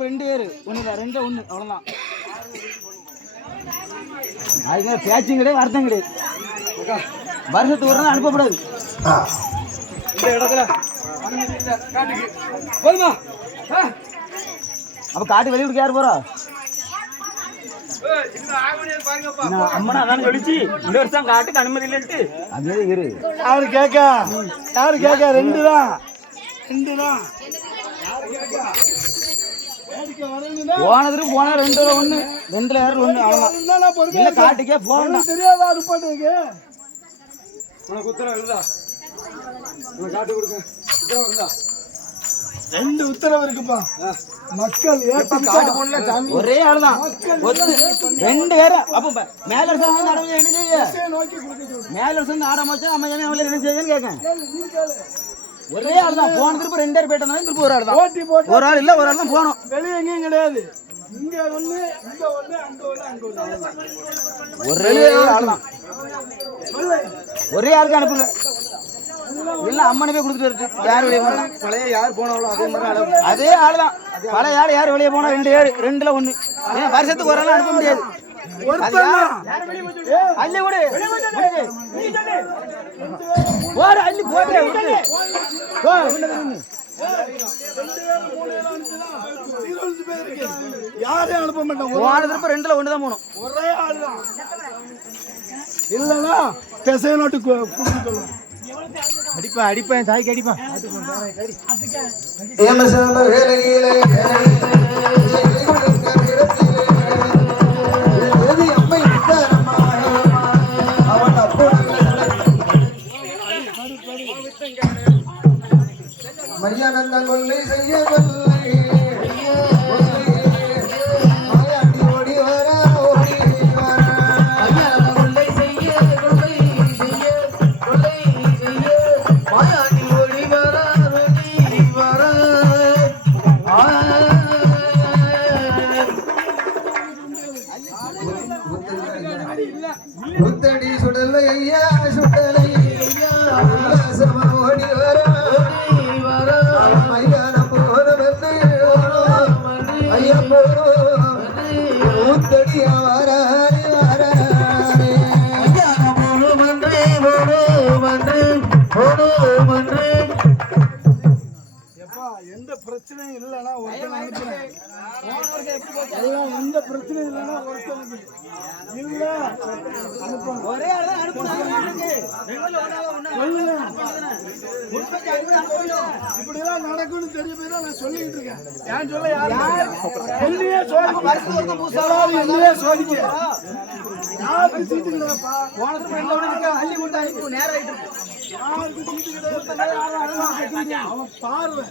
இப்ப ரெண்டு பேரு. ஒண்ணு இல்ல ரெண்டு ஒண்ணு. அவ்வளவுதான். அதுக்கு பேச்சும் கிடையாது அர்த்தம் கிடையாது. வருஷத்துக்கு ஒரு நாள் அனுப்பக்கூடாது இந்த இடத்துல. போதுமா? அப்ப காட்டு வெளியூருக்கு யார் போறா? நான் அம்மனா அதான் சொல்லிச்சு. இந்த வருஷம் காட்டுக்கு அனுமதி இல்லைன்ட்டு. அதே இரு. யாரு கேட்க யாரு கேட்க ரெண்டு தான். ரெண்டு தான். போனதுக்கு போனா ரெண்டு ஒண்ணு ரெண்டுல யாரும் ஒண்ணு அவ்வளவுதான் இல்ல காட்டுக்கே போகணும் தெரியாதா ரிப்போர்ட்டுக்கு உனக்கு உத்தரவு இருந்தா. உனக்கு காட்டு கொடுக்க உத்தரவு இருந்தா. ரெண்டு உத்தரவு இருக்குப்பா. மக்கள் ஒரே ஆளுதான் ஒத்து. ரெண்டு பேரும் அப்ப ப- மேல என்ன செய்ய. மேல அரசு வந்து ஆட வச்சா நம்ம என்ன செய்யன்னு கேளு. ஒரே ஆள் தான். போன திருப்பி ரெண்டு பேர் போயிட்டு திருப்பி ஒரு ஆள் தான். போட்டி போட்டு ஒரு ஆள் இல்ல ஒரு ஆள் தான் போனோம் வெளியே எங்கேயும் கிடையாது. இங்க ஒண்ணு இங்க ஒண்ணு அங்க ஒண்ணு அங்க ஒண்ணு. ஒரே ஆள் தான். ஒரே ஆளுக்கு அனுப்புங்க. இல்ல அம்மனை போய் கொடுத்துட்டு இருக்கு யார் வெளியே போனா? பழைய யார் போனாங்களோ அதே மாதிரி அளவு அதே ஆள் தான். பல ஆள் யார் வெளியே போனா? ரெண்டு ஏழு ரெண்டுல ஒண்ணு. ஏன் வருஷத்துக்கு ஒரு ஆள் அனுப்ப முடியாது? அள்ளி விடு. போடு, அள்ளி போடு, யாரையும் அனுப்ப மாட்டோம் ஒரு- போன திருப்ப ரெண்டுல ஒண்ணு தான் போகணும். ஒரே ஆள் தான் இல்லைன்னா திசை நோட்டு சொல்லுவோம் அடிப்பேன் அடிப்பேன் தாய்க்கு அடிப்பேன் வர கொள்ளை வர புத்தடி சுடலை ஐயா சுடலை ஐயா சமா. Yeah. எல்லாம் எந்த பிரச்சனையும் இல்லைன்னா ஒருத்தனுக்கு இல்ல அனுப்பணும். ஒரே ஆள் தான் ஒண்ணா சொல்லுங்க அனுப்பணும். இப்படிலாம் நடக்கும்னு தெரிய போய் நான் சொல்லிட்டு இருக்கேன். ஏன் சொல்ல யாரு என்னையே சோதிக்க என்னையே சோதிக்க யாருக்கு சீட்டு கிடையாதுப்பா போன திருப்ப ரெண்டுல ஒண்ணு இருக்கு அள்ளி கொடுத்து அனுப்பி. நேரம் ஆயிட்டு இருக்கு. அவன் பார்வை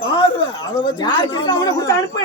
பார்வை அதை வச்சு அனுப்பு?